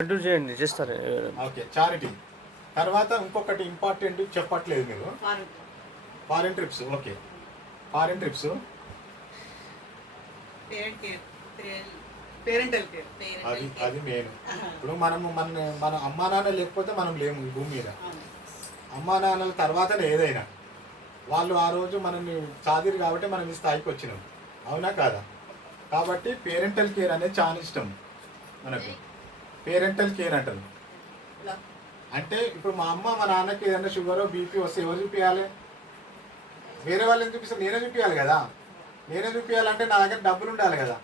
Continue చేయండి చేస్తారు. Okay, charity. తర్వాత ఇంకొకటి ఇంపార్టెంట్ చెప్పట్లేదు మీరు, foreign trips. Okay, foreign trips, అది అది మెయిన్. ఇప్పుడు మనము మన అమ్మా నాన్న లేకపోతే మనం లేము ఈ భూమి మీద. అమ్మా నాన్నల తర్వాతనే ఏదైనా. వాళ్ళు ఆ రోజు మనల్ని చాదిరు కాబట్టి మనం ఈ స్థాయికి వచ్చినాం, అవునా కాదా? కాబట్టి పేరెంటల్ కేర్ అనేది చాలా ఇష్టం మనకు. పేరెంటల్ కేర్ అంటారు అంటే ఇప్పుడు మా అమ్మ మా నాన్నకి ఏదైనా షుగర్ బీపీ వస్తే ఎవరు చూపించాలి? వేరే వాళ్ళని చూపిస్తే నేనే చూపించాలి కదా. నేనే చూపించాలంటే నా దగ్గర డబ్బులు ఉండాలి కదా.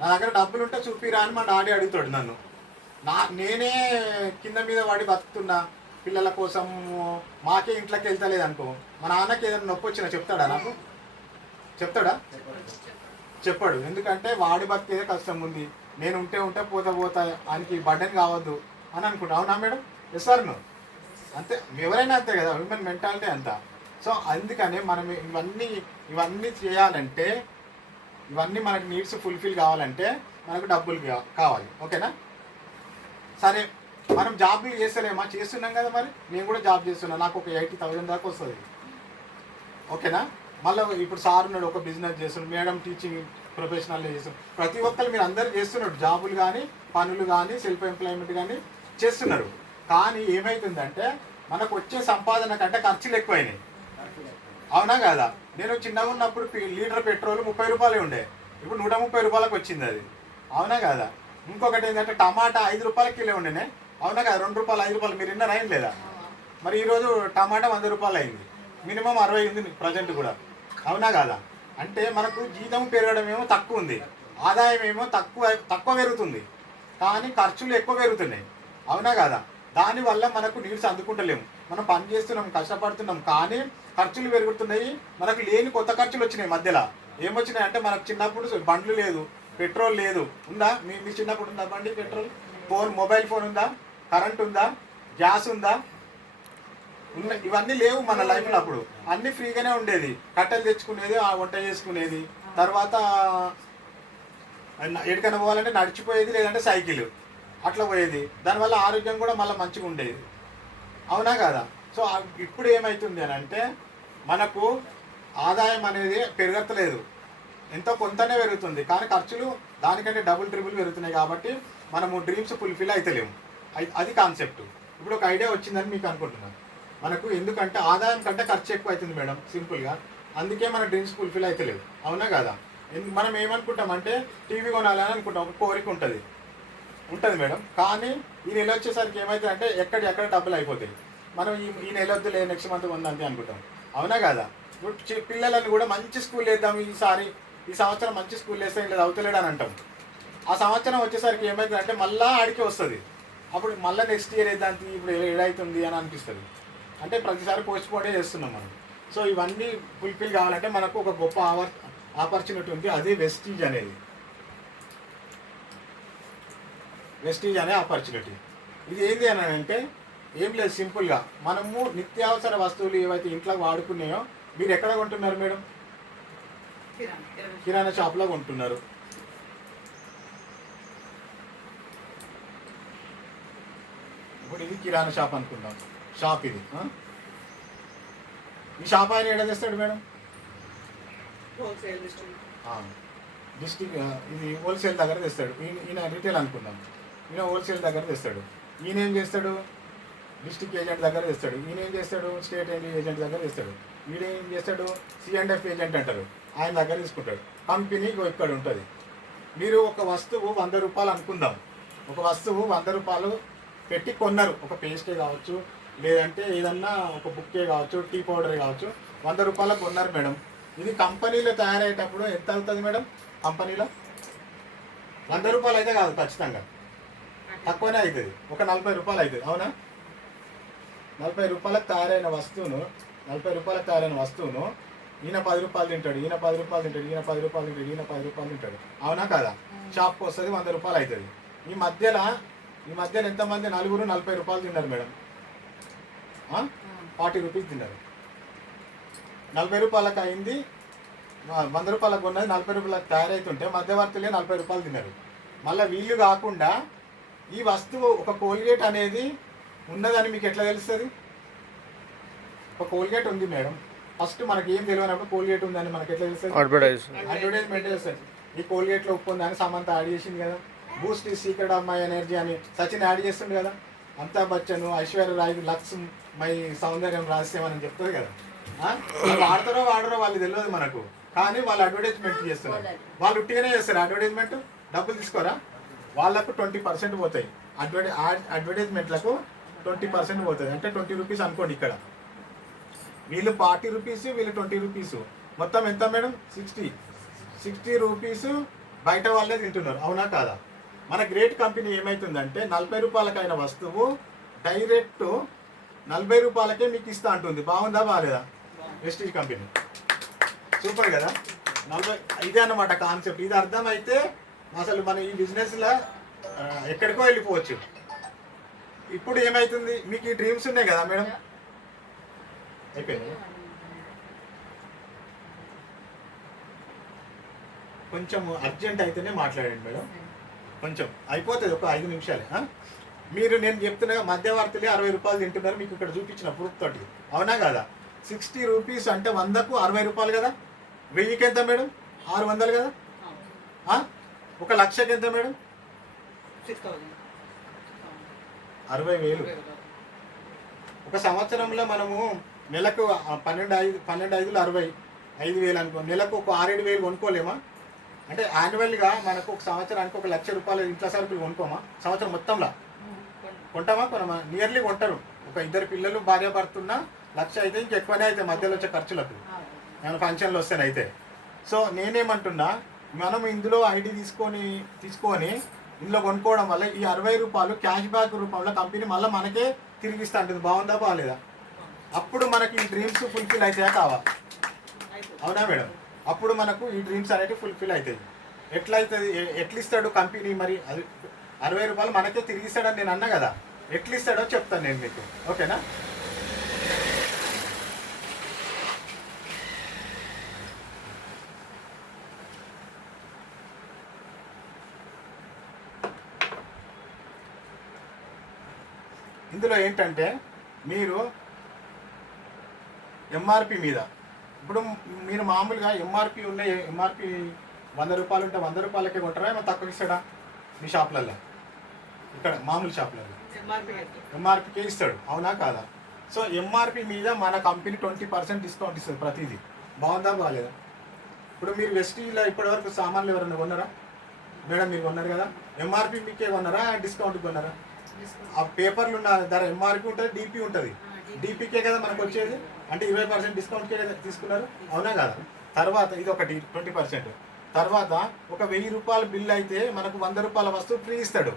నా దగ్గర డబ్బులు ఉంటే చూపిరా అని మా డాడీ అడుగుతాడు నన్ను. నేనే కింద మీద వాడి బతుకుతున్నా పిల్లల కోసం. మాకే ఇంట్లోకి వెళ్తలేదు అనుకో, మా నాన్నకి ఏదైనా నొప్పి వచ్చినా చెప్తాడా? నాకు చెప్తాడా? చెప్పాడు. ఎందుకంటే వాడి బతికేదే కష్టం ఉంది, నేను ఉంటే పోతా ఆయనకి బర్డెన్ కావద్దు అని అనుకుంటా. అవునా మేడం? Yes sir. నువ్వు అంతే, ఎవరైనా అంతే కదా, హ్యూమన్ మెంటాలిటీ అంతా. సో అందుకనే మనం ఇవన్నీ చేయాలంటే, ఇవన్నీ మనకి నీడ్స్ ఫుల్ఫిల్ కావాలంటే మనకు డబ్బులు కావాలి. ఓకేనా? సరే, మనం జాబ్లు చేస్తలేమా? చేస్తున్నాం కదా. మరి నేను కూడా జాబ్ చేస్తున్నాను, నాకు ఒక 80,000 దాకా వస్తుంది. ఓకేనా? మళ్ళీ ఇప్పుడు సార్ ఉన్నాడు, ఒక బిజినెస్ చేస్తున్నాడు, మేడం టీచింగ్ ప్రొఫెషనల్లో చేస్తున్నారు. ప్రతి ఒక్కరు మీరు అందరూ చేస్తున్నారు, జాబులు కానీ పనులు కానీ సెల్ఫ్ ఎంప్లాయ్మెంట్ కానీ చేస్తున్నారు. కానీ ఏమవుతుందంటే మనకు వచ్చే సంపాదన కంటే ఖర్చులు ఎక్కువైనాయి, అవునా కాదా? నేను చిన్నగా ఉన్నప్పుడు లీటర్ పెట్రోల్ 30 రూపాయలే ఉండే, ఇప్పుడు 130 రూపాయలకు వచ్చింది అది, అవునా కాదా? ఇంకొకటి ఏంటంటే టమాటా 5 రూపాయల కిలో ఉండేనే, అవునా కదా? 2 రూపాయలు 5 రూపాయలు మీరు విన్నర్ అయింది లేదా? మరి ఈరోజు టమాటా 100 రూపాయలు అయింది, మినిమం 60 ఉంది ప్రజెంట్ కూడా, అవునా కాదా? అంటే మనకు జీతం పెరగడం ఏమో తక్కువ ఉంది, ఆదాయం ఏమో తక్కువ పెరుగుతుంది, కానీ ఖర్చులు ఎక్కువ పెరుగుతున్నాయి, అవునా కాదా? దానివల్ల మనకు నీడ్స్ అందుకుంటలేము. మనం పని చేస్తున్నాం, కష్టపడుతున్నాం, కానీ ఖర్చులు పెరుగుతున్నాయి. మనకు లేని కొత్త ఖర్చులు వచ్చినాయి మధ్యలో. ఏమొచ్చినాయి అంటే, మనకు చిన్నప్పుడు బండ్లు లేదు, పెట్రోల్ లేదు. ఉందా? మీ చిన్నప్పుడు ఉందా బండి, పెట్రోల్? మొబైల్ ఫోన్ ఉందా? కరెంట్ ఉందా? గ్యాస్ ఉందా? ఇవన్నీ లేవు మన లైఫ్లో. అప్పుడు అన్నీ ఫ్రీగానే ఉండేది, కట్టెలు తెచ్చుకునేది, వంట చేసుకునేది. తర్వాత ఎక్కడికైనా పోవాలంటే నడిచిపోయేది, లేదంటే సైకిల్ అట్లా పోయేది. దానివల్ల ఆరోగ్యం కూడా మళ్ళీ మంచిగా ఉండేది, అవునా కదా? సో ఇప్పుడు ఏమవుతుంది అని అంటే, మనకు ఆదాయం అనేది పెరగట్లేదు, ఎంతో కొంతనే పెరుగుతుంది, కానీ ఖర్చులు దానికంటే డబుల్ ట్రిపుల్ పెరుగుతున్నాయి. కాబట్టి మనము డ్రీమ్స్ ఫుల్ఫిల్ అవుతలేము. అది కాన్సెప్ట్. ఇప్పుడు ఒక ఐడియా వచ్చిందని మీకు అనుకుంటున్నాను. మనకు ఎందుకంటే ఆదాయం కంటే ఖర్చు ఎక్కువ అవుతుంది మేడం, సింపుల్గా. అందుకే మన డ్రీమ్స్ ఫుల్ఫిల్ అవుతలేవు, అవునా కదా? మనం ఏమనుకుంటామంటే టీవీ కొనాలని అనుకుంటాం, ఒక కోరిక ఉంటుంది మేడం. కానీ ఈ నెల వచ్చేసరికి ఏమవుతుంది అంటే ఎక్కడ డబ్బులు అయిపోతాయి. మనం ఈ నెల వద్దులే, నెక్స్ట్ మంత్ అంతే అనుకుంటాం, అవునా కదా? ఇప్పుడు పిల్లలను కూడా మంచి స్కూల్ వేద్దాం ఈ సంవత్సరం మంచి స్కూల్ వేస్తే ఇలా అవుతలేడు అని అంటాం. ఆ సంవత్సరం వచ్చేసరికి ఏమవుతుంది అంటే మళ్ళీ ఆడికి వస్తుంది. అప్పుడు మళ్ళీ నెక్స్ట్ ఇయర్ వేద్దానికి ఇప్పుడు ఏడవుతుంది అని అనిపిస్తుంది. అంటే ప్రతిసారి పోస్ట్ పోనే చేస్తున్నాం మనం. సో ఇవన్నీ ఫుల్ఫిల్ కావాలంటే మనకు ఒక గొప్ప ఆపర్చునిటీ ఉంది, అదే వెస్టీజ్ అనేది. వెస్టీజ్ అనే ఆపర్చునిటీ. ఇది ఏంటి అని అంటే ఏం లేదు, సింపుల్గా మనము నిత్యావసర వస్తువులు ఏవైతే ఇంట్లో వాడుకున్నాయో మీరు ఎక్కడ కొంటున్నారు మేడం? కిరాణా షాప్లో కొంటున్నారు. ఇప్పుడు ఇది కిరాణా షాప్ అనుకుంటాం, షాప్ ఇది. ఈ షాప్ ఆయన ఏడా తెస్తాడు మేడం? డిస్ట్రిక్ట్, ఇది హోల్సేల్ దగ్గర తెస్తాడు. ఈయన రిటైల్ అనుకుందాం, ఈయన హోల్సేల్ దగ్గర తెస్తాడు. ఈయన ఏం చేస్తాడు? డిస్ట్రిక్ట్ ఏజెంట్ దగ్గర తెస్తాడు. ఈయన ఏం చేస్తాడు? స్టేట్ ఏజెంట్ దగ్గర తెస్తాడు. ఈయన ఏం చేస్తాడు? C&F ఏజెంట్ అంటారు, ఆయన దగ్గర తీసుకుంటాడు. కంపెనీ ఇక్కడ ఉంటుంది. మీరు ఒక వస్తువు 100 రూపాయలు అనుకుందాం, ఒక వస్తువు 100 రూపాయలు పెట్టి కొన్నారు. ఒక పేస్టే కావచ్చు, లేదంటే ఏదన్నా ఒక బుక్కే కావచ్చు, టీ పౌడరే కావచ్చు, 100 రూపాయలకు కొన్నారు మేడం. ఇది కంపెనీలో తయారయ్యేటప్పుడు ఎంత అవుతుంది మేడం? కంపెనీలో 100 రూపాయలు అయితే కాదు, ఖచ్చితంగా తక్కువనే అవుతుంది, ఒక 40 రూపాయలు అవుతుంది, అవునా? 40 రూపాయలకు తయారైన వస్తువును ఈయన 10 రూపాయలు తింటాడు, ఈయన 10 రూపాయలు తింటాడు, ఈయన 10 రూపాయలు తింటాడు, ఈయన 10 రూపాయలు తింటాడు, అవునా కదా? షాప్కి వస్తుంది 100 రూపాయలు అవుతుంది. ఈ మధ్యలో ఎంతమంది? 40 రూపాయలు తిన్నారు మేడం, 40 రూపీస్ తిన్నారు. 40 రూపాయలకు అయింది, 100 రూపాయలకు ఉన్నది 40 రూపాయలకు తయారవుతుంటే మధ్యవర్తులే 40 రూపాయలు తిన్నారు. మళ్ళీ వీళ్ళు కాకుండా ఈ వస్తువు ఒక కోల్గేట్ అనేది ఉన్నదని మీకు ఎట్లా తెలుస్తుంది? ఒక కోల్గేట్ ఉంది మేడం, ఫస్ట్ మనకి ఏం తెలియనప్పుడు కోల్గేట్ ఉందని మనకి ఎట్లా తెలుస్తుంది? అడ్వర్టైజ్మెంట్ చేస్తుంది. ఈ కోల్గేట్లో ఉప్పు ఉందని సమంత యాడ్ చేసింది కదా, బూస్ట్ ఈ సీక్రెట్ ఆఫ్ మై ఎనర్జీ అని సచిన్ యాడ్ చేస్తుంది కదా, అమితాబ్ బచ్చన్, ఐశ్వర్య రాయ్ లక్స్ మై సౌందర్యం రహస్యం అని చెప్తుంది కదా. వాడతారో వాళ్ళు తెలియదు మనకు, కానీ వాళ్ళు అడ్వర్టైజ్మెంట్ చేస్తున్నారు. వాళ్ళు ఉట్టిగానే చేస్తారు అడ్వర్టైజ్మెంట్, డబ్బులు తీసుకోరా. వాళ్ళకు 20% పోతాయి అడ్వర్టైజ్మెంట్లకు 20% పోతుంది. అంటే 20 రూపీస్ అనుకోండి, ఇక్కడ వీళ్ళు 40 రూపీస్, వీళ్ళు 20 రూపీస్, మొత్తం ఎంత మేడం? 60 రూపీస్ బయట వాళ్ళే తింటున్నారు, అవునా కాదా? మన గ్రేట్ కంపెనీ ఏమవుతుందంటే 40 రూపాయలకైన వస్తువు డైరెక్ట్ 40 రూపాయలకే మీకు ఇస్తా అంటుంది. బాగుందా బాగాలేదా? వెస్టీజ్ కంపెనీ సూపర్ కదా. 40 ఇదే అన్నమాట కాన్సెప్ట్. ఇది అర్థమైతే అసలు మన ఈ బిజినెస్లో ఎక్కడికో వెళ్ళిపోవచ్చు. ఇప్పుడు ఏమవుతుంది, మీకు ఈ డ్రీమ్స్ ఉన్నాయి కదా మేడం, అయిపోయింది. కొంచెం అర్జెంట్ అయితేనే మాట్లాడండి మేడం, కొంచెం అయిపోతుంది, ఒక 5 నిమిషాలే. మీరు నేను చెప్తున్నా మధ్యవర్తులే 60 రూపాయలు తింటున్నారు, మీకు ఇక్కడ చూపించిన ప్రూఫ్ తోటి, అవునా కదా? 60 రూపీస్ అంటే 100కు 60 రూపాయలు కదా. 1000కి ఎంత మేడం? 600 కదా. 1 లక్షకి ఎంత మేడం? 60,000. ఒక సంవత్సరంలో మనము నెలకు 12,500 65,000 అనుకో, నెలకు ఒక 6,000-7,000 కొనుక్కోలేమా? అంటే యాన్యువల్గా మనకు ఒక సంవత్సరానికి 1,00,000 రూపాయలు ఇంట్లో సరుకులు కొనుక్కోమా? సంవత్సరం మొత్తంలో కొంటామా? కొనమా? నియర్లీ కొంటారు. ఒక 2 పిల్లలు భార్య భర్తున్నా 1,00,000 అయితే ఇంకెక్కువనే అయితే మధ్యలో వచ్చే ఖర్చులకు, ఏమైనా ఫంక్షన్లు వస్తేనైతే. సో నేనేమంటున్నా, మనం ఇందులో ఐడి తీసుకొని ఇందులో కొనుక్కోవడం వల్ల ఈ 60 రూపాయలు క్యాష్ బ్యాక్ రూపంలో కంపెనీ మళ్ళీ మనకే తిరిగిస్తా ఉంటుంది. బాగుందా బాగాలేదా? అప్పుడు మనకి ఈ డ్రీమ్స్ ఫుల్ఫిల్ అవుతాయా కావా? అవునా మేడం? అప్పుడు మనకు ఈ డ్రీమ్స్ అనేవి ఫుల్ఫిల్ అవుతాయి. ఎట్లయితుంది, ఎట్లా ఇస్తాడు కంపెనీ? మరి అది 60 రూపాయలు మనకే తిరిగిస్తాడని నేను అన్నా కదా, ఎట్లా ఇస్తాడో చెప్తాను నేను మీకు, ఓకేనా? ఇందులో ఏంటంటే మీరు ఎంఆర్పి మీద, ఇప్పుడు మీరు మామూలుగా ఎంఆర్పి 100 రూపాయలు ఉంటే 100 రూపాయలకే కొంటారా, ఏమో తక్కువ ఇస్తాడా మీ షాప్లలో? ఇక్కడ మామూలు షాప్లలో ఎంఆర్పికే ఇస్తాడు, అవునా కాదా? సో ఎంఆర్పి మీద మన కంపెనీ 20% డిస్కౌంట్ ఇస్తుంది ప్రతిదీ. బాగుందా బాగాలేదా? ఇప్పుడు మీరు వెస్టీలో ఇప్పటివరకు సామాన్లు ఎవరైనా కొన్నారా మేడం? మీరు కొన్నారు కదా, ఎంఆర్పి మీకే కొన్నారా డిస్కౌంట్కి కొన్నారా? ఆ పేపర్లు ఉన్న ధర ఎంఆర్పి ఉంటుంది, డిపి ఉంటుంది. డిపికే కదా మనకు వచ్చేది, అంటే 20% డిస్కౌంట్కే కదా తీసుకున్నారు, అవునా కదా? తర్వాత ఇది ఒకటి 20%. తర్వాత ఒక 1000 రూపాయల బిల్ అయితే మనకు 100 రూపాయల వస్తువు ఫ్రీ ఇస్తాడు,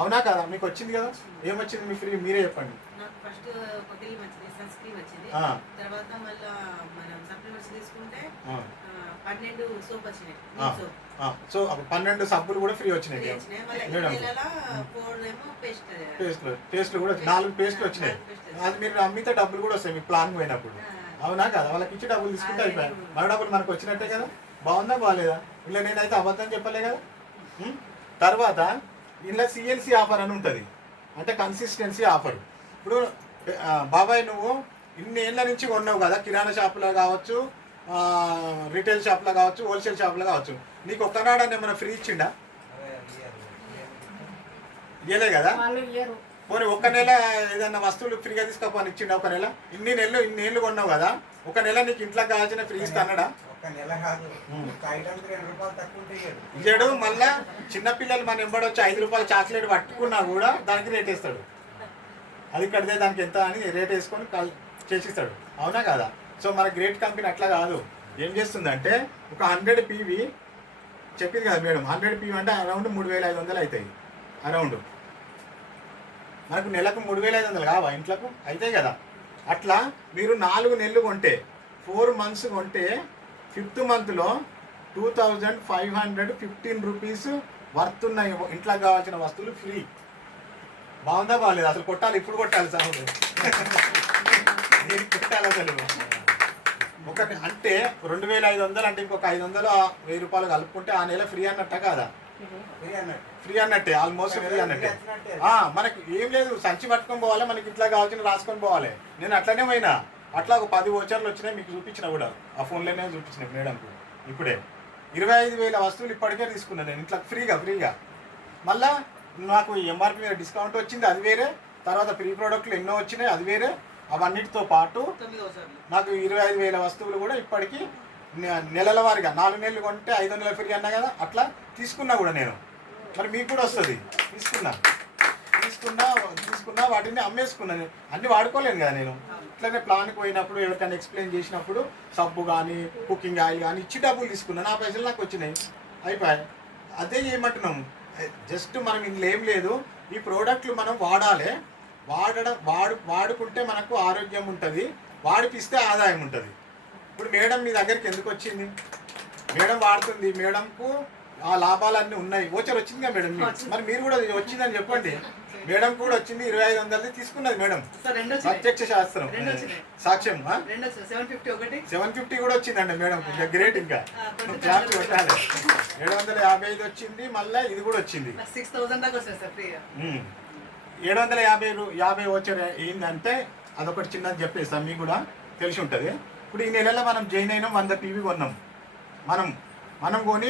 అవునా కదా? మీకు వచ్చింది కదా, ఏమొచ్చింది మీ ఫ్రీ మీరే చెప్పండి. సో 12 సబ్బులు కూడా ఫ్రీ వచ్చినాయి మేడం. పేస్ట్లు కూడా 4 పేస్ట్లు వచ్చినాయి. అది మీరు అమ్మితే డబ్బులు కూడా వస్తాయి మీకు ప్లాన్ పోయినప్పుడు, అవునా కదా? వాళ్ళకి ఇచ్చి డబ్బులు తీసుకుంటే అయిపోయాయి, మన డబ్బులు మనకు వచ్చినట్టే కదా. బాగుందా బాగాలేదా? ఇలా నేనైతే అబద్ధం చెప్పలే కదా. తర్వాత ఇలా సిఎల్సి ఆఫర్ అని ఉంటుంది, అంటే కన్సిస్టెన్సీ ఆఫర్. ఇప్పుడు బాబాయ్ నువ్వు ఇన్ని ఏళ్ళ నుంచి కొన్నావు కదా, కిరాణా షాపులో కావచ్చు, రీటైల్ షాప్లో కావచ్చు, హోల్సేల్ షాప్లో కావచ్చు, నీకు ఒక్కనాడని ఏమైనా ఫ్రీ ఇచ్చిండా? ఇయ్యలే కదా. పోనీ ఒక్క నెల ఏదన్నా వస్తువులు ఫ్రీగా తీసుకోపోని ఇచ్చిండా? ఒక నెల ఇన్ని ఏళ్ళు కొన్నావు కదా, ఒక నెల నీకు ఇంట్లోకి కావాల్సిన ఫ్రీ ఇస్తానడా? ఇయ్యడు. మళ్ళా చిన్నపిల్లలు మన ఎంబడొచ్చి 5 రూపాయల చాక్లెట్ పట్టుకున్నా కూడా దానికి రేట్ వేస్తాడు. అది కడితే దానికి ఎంత అని రేట్ వేసుకొని చేసిస్తాడు, అవునా కదా? సో మన గ్రేట్ కంపెనీ అట్లా కాదు. ఏం చేస్తుందంటే ఒక 100 పీవీ చెప్పింది కదా మేడం, 100 పీవీ అంటే అరౌండ్ 3,500 అవుతాయి. అరౌండ్ మనకు నెలకు 3,500 కావా ఇంట్లోకు అవుతాయి కదా. అట్లా మీరు 4 నెలలు కొంటే, 4 మంత్స్ కొంటే 5th మంత్లో 2,515 రూపీస్ వర్త్ ఉన్నాయి ఇంట్లోకి కావాల్సిన వస్తువులు ఫ్రీ. బాగుందా బాగాలేదు? అసలు కొట్టాలి, ఇప్పుడు కొట్టాలి సౌండ్ కొట్టాలి అసలు. ఒక అంటే 2,500 అంటే ఇంకొక 500 1000 రూపాయలు కలుపుకుంటే ఆ నెల ఫ్రీ అన్నట్ట కాదా? ఫ్రీ అన్నట్టే, ఆల్మోస్ట్ ఫ్రీ అన్నట్టే. మనకి ఏం లేదు, సంచి పట్టుకొని పోవాలి, మనకి ఇట్లా కావాల్సిన రాసుకొని పోవాలి. నేను అట్లనే పోయినా, అట్లా ఒక 10 వోచర్లు వచ్చినాయి, మీకు చూపించిన కూడా ఆ ఫోన్లోనే చూపించిన మేడంకు. ఇప్పుడే 25,000 వస్తువులు ఇప్పటికే తీసుకున్నాను నేను ఇట్లా ఫ్రీగా. మళ్ళీ నాకు ఎంఆర్పి మీద డిస్కౌంట్ వచ్చింది, అది వేరే. తర్వాత ప్రీ ప్రోడక్ట్లు ఎన్నో వచ్చినాయి, అది వేరే. అవన్నిటితో పాటు నాకు 25,000 వస్తువులు కూడా ఇప్పటికీ నెలల వారిగా 4 నెలలు కొంటే 500 ఫ్రీ అన్నా కదా, అట్లా తీసుకున్నా కూడా నేను. మరి మీకు కూడా వస్తుంది. తీసుకున్నా వాటిని అమ్మేసుకున్నాను, అన్నీ వాడుకోలేను కదా నేను. ఇట్లనే ప్లాన్కి పోయినప్పుడు ఎవరికైనా ఎక్స్ప్లెయిన్ చేసినప్పుడు సబ్బు కానీ కుకింగ్ ఆయిల్ కానీ ఇచ్చి డబ్బులు తీసుకున్నాను, ఆ పైసలు నాకు వచ్చినాయి, అయిపోయాయి. అదే చేయమంటున్నాము. జస్ట్ మనం ఇందులో ఏం లేదు, ఈ ప్రోడక్ట్లు మనం వాడాలి. వాడుకుంటే మనకు ఆరోగ్యం ఉంటుంది, వాడిపిస్తే ఆదాయం ఉంటుంది. ఇప్పుడు మేడం మీ దగ్గరికి ఎందుకు వచ్చింది? మేడం వాడుతుంది, మేడంకు ఆ లాభాలన్నీ ఉన్నాయి. ఓచర్ వచ్చిందిగా మేడం, మరి మీరు కూడా వచ్చిందని చెప్పండి. మేడం కూడా వచ్చింది, 2,500 తీసుకున్నది మేడం. ప్రత్యక్ష శాస్త్రం సాక్ష్యం 750 కూడా వచ్చిందండి మేడం. గ్రేట్. ఇంకా క్లాస్ కొట్టాలి. 755 వచ్చింది, మళ్ళీ ఇది కూడా వచ్చింది. 750 ఓచర్ ఏంటంటే అదొకటి చిన్నది చెప్పేస్తాం, మీకు కూడా తెలిసి ఉంటుంది. ఇప్పుడు ఈ నెలలో మనం జాయిన్ అయినాం, 100 PV కొన్నాం. మనం కొని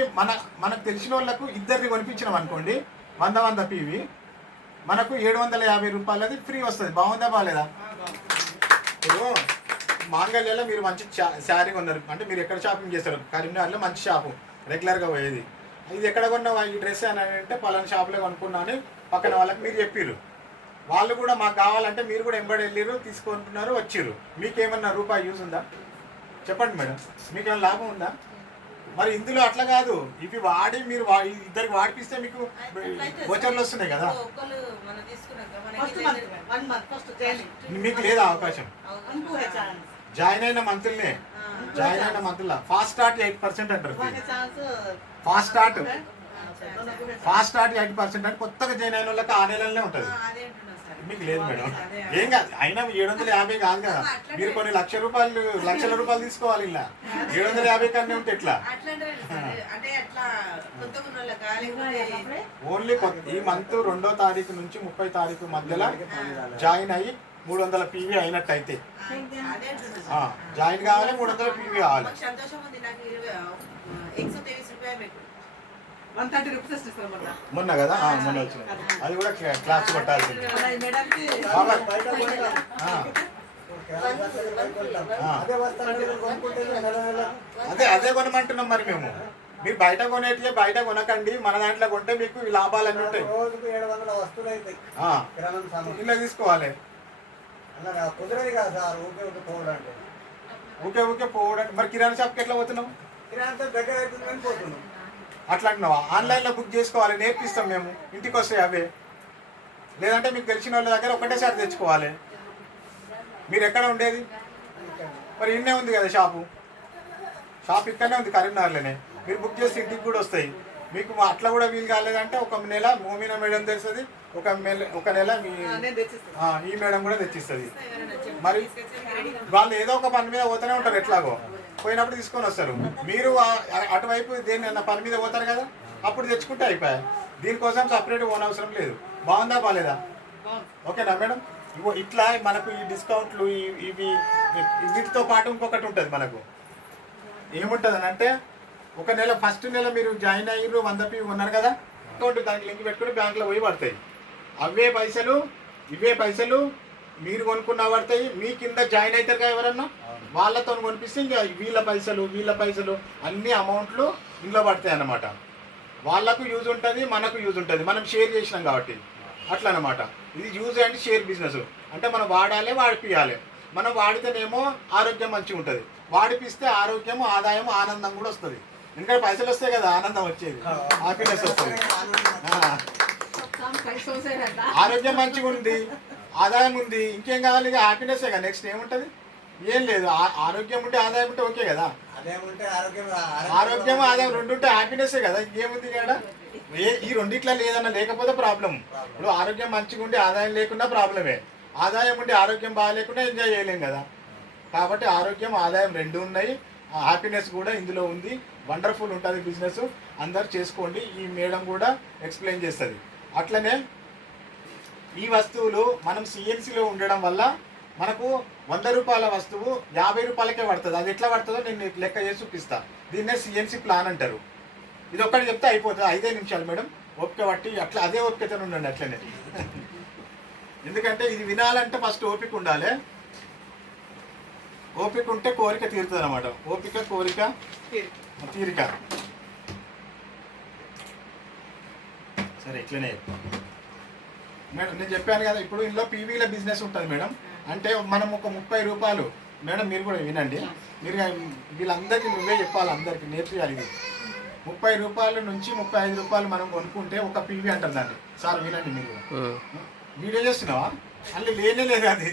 మనకు తెలిసిన వాళ్ళకు ఇద్దరిని కొనిపించినాం అనుకోండి, 100 PV మనకు 750 రూపాయలది ఫ్రీ వస్తుంది. బాగుందా బాగాలేదా? ఇప్పుడు మాంగళ్యాలో మీరు మంచి శారీ కొన్నారు అంటే, మీరు ఎక్కడ షాపింగ్ చేస్తారు? కరీంనగర్లో మంచి షాపు, రెగ్యులర్గా పోయేది. ఇది ఎక్కడ కొన్నావా ఈ డ్రెస్ అని అంటే, పలానా షాపులో కొనుక్కున్నా అని పక్కన వాళ్ళకి మీరు చెప్పిర్రు. వాళ్ళు కూడా మాకు కావాలంటే మీరు కూడా ఎంబడి వెళ్ళిర్రు, తీసుకుంటున్నారు, వచ్చిర్రు. మీకేమన్నా రూపాయి యూజ్ ఉందా? చెప్పండి మేడం, మీకేమైనా లాభం ఉందా? మరి ఇందులో అట్లా కాదు, ఇవి వాడి మీరు ఇద్దరికి వాడిపిస్తే మీకు వోచర్లు వస్తున్నాయి కదా. మీకు లేదా అవకాశం? జాయిన్ అయిన మంత్లనే ఫాస్ట్ స్టార్ట్ 8% అంటారు. ఫాస్ట్ స్టార్ట్ 8% అంటే కొత్తగా జాయిన్ అయిన వాళ్ళకి ఆ నెలలోనే ఉంటుంది. మీకు లేదు మేడం, ఏం కాదు. అయినా 750 కాదు కదా, మీరు కొన్ని లక్షల రూపాయలు తీసుకోవాలి. ఇలా 750 కన్నా ఉంటే ఎట్లా? ఓన్లీ ఈ మంత్ 2వ తారీఖు నుంచి 30వ తారీఖు మధ్యలో జాయిన్ అయ్యి 300 PV అయినట్టయితే జాయిన్ కావాలి, 300 PV కావాలి. 130 రూపీస్ ఇస్తాం మొన్న కదా, మొన్న వచ్చిన అది కూడా క్లాస్ కొట్టాల్సింది. అదే కొనమంటున్నాం మరి మేము. మీరు బయట కొనేటివే బయట కొనకండి, మన దాంట్లో కొంటే మీకు ఈ లాభాలన్నీ ఉంటాయి. ఇలా తీసుకోవాలి. ఊకే పోవడానికి. మరి కిరాణా షాప్కి ఎట్లా పోతున్నాం? అట్లా అంటున్నావా? ఆన్లైన్లో బుక్ చేసుకోవాలి, నేర్పిస్తాం మేము, ఇంటికి వస్తాయి అవే. లేదంటే మీకు తెలిసిన వాళ్ళ దగ్గర ఒకటేసారి తెచ్చుకోవాలి. మీరు ఎక్కడ ఉండేది? మరి ఇన్నే ఉంది కదా షాపు ఇక్కడనే ఉంది, కరీంనగర్లోనే. మీరు బుక్ చేస్తే ఇంటికి కూడా వస్తాయి. మీకు అట్లా కూడా వీలు కాలేదంటే ఒక నెల మోమినా మేడం తెస్తుంది, ఒక నెల ఈ మేడం కూడా తెచ్చిస్తుంది. మరి వాళ్ళు ఏదో ఒక పని మీద పోతూనే ఉంటారు, ఎట్లాగో పోయినప్పుడు తీసుకొని వస్తారు. మీరు అటువైపు దేని పని మీద పోతారు కదా, అప్పుడు తెచ్చుకుంటే అయిపోయాయి. దీనికోసం సపరేట్ అవసరం లేదు. బాగుందా బాగాలేదా? ఓకేనా మేడం? ఇగో ఇట్లా మనకు ఈ డిస్కౌంట్లు వీటితో పాటు ఇంకొకటి ఉంటుంది మనకు. ఏముంటుంది అని అంటే, ఒక నెల ఫస్ట్ నెల మీరు జాయిన్ అయ్యారు, 100 PV ఉన్నారు కదా, అకౌంట్ దానికి లింక్ పెట్టుకుని బ్యాంకులో పోయి పడతాయి. ఇవే పైసలు మీరు కొనుక్కున్నా పడతాయి. మీ కింద జాయిన్ అవుతారు కదా ఎవరన్నా, వాళ్ళతో కొనిపిస్తే ఇంకా వీళ్ళ పైసలు అన్ని అమౌంట్లు ఇంట్లో పడతాయి అన్నమాట. వాళ్ళకు యూజ్ ఉంటుంది, మనకు యూజ్ ఉంటుంది. మనం షేర్ చేసినాం కాబట్టి అట్లా అనమాట. ఇది యూజ్ అండ్ షేర్ బిజినెస్. అంటే మనం వాడాలి, వాడిపియాలి. మనం వాడితేనేమో ఆరోగ్యం మంచిగా ఉంటుంది, వాడిపిస్తే ఆరోగ్యం, ఆదాయం, ఆనందం కూడా వస్తుంది. ఎందుకంటే పైసలు వస్తాయి కదా, ఆనందం వచ్చేది, హ్యాపీనెస్ వస్తుంది. ఆరోగ్యం మంచిగా ఉంది, ఆదాయం ఉంది, ఇంకేం కావాలి? ఇక హ్యాపీనెస్ కదా. నెక్స్ట్ ఏముంటుంది? ఏం లేదు. ఆరోగ్యం ఉంటే ఆదాయం ఉంటే ఓకే కదా. ఆరోగ్యం ఆదాయం రెండు ఉంటే హ్యాపీనెస్ కదా, ఇంకేముంది కదా. ఈ రెండిట్లా లేదన్నా లేకపోతే ప్రాబ్లం. ఇప్పుడు ఆరోగ్యం మంచిగా ఉండి ఆదాయం లేకుండా ప్రాబ్లమే, ఆదాయం ఉండి ఆరోగ్యం బాగాలేకుండా ఎంజాయ్ చేయలేం కదా. కాబట్టి ఆరోగ్యం, ఆదాయం రెండు ఉన్నాయి. హ్యాపీనెస్ కూడా ఇందులో ఉంది. వండర్ఫుల్ ఉంటుంది బిజినెస్. అందరు చేసుకోండి. ఈ మేడం కూడా ఎక్స్ప్లెయిన్ చేస్తుంది. అట్లనే ఈ వస్తువులు మనం సిఎన్సిలో ఉండడం వల్ల మనకు 100 రూపాయల వస్తువు 50 రూపాయలకే పడుతుంది. అది ఎట్లా పడుతుందో నేను లెక్క చేసి చూపిస్తా. దీన్నే సిఎన్సి ప్లాన్ అంటారు. ఇది ఒక్కటి చెప్తే అయిపోతుంది, 5 నిమిషాలు మేడం. ఓపిక పట్టి అట్లా అదే ఓపికతో ఉండండి అట్లనే. ఎందుకంటే ఇది వినాలంటే ఫస్ట్ ఓపిక ఉండాలి. ఓపిక ఉంటే కోరిక తీరుతుంది అనమాట. ఓపిక, కోరిక, తీరిక. సరే ఇట్లనే మేడం నేను చెప్పాను కదా. ఇప్పుడు ఇందులో పీవీల బిజినెస్ ఉంటుంది మేడం. అంటే మనం ఒక 30 రూపాయలు, మేడం మీరు కూడా వినండి, మీరు వీళ్ళందరికీ నువ్వే చెప్పాలి, అందరికీ నేర్పియాలి. ఇది 30 రూపాయల నుంచి 35 రూపాయలు మనం కొనుక్కుంటే ఒక పీవీ అంటారు దాన్ని. సార్ వినండి, మీరు వీడియో చేస్తున్నావా? అందులో లేనే లేదు, అది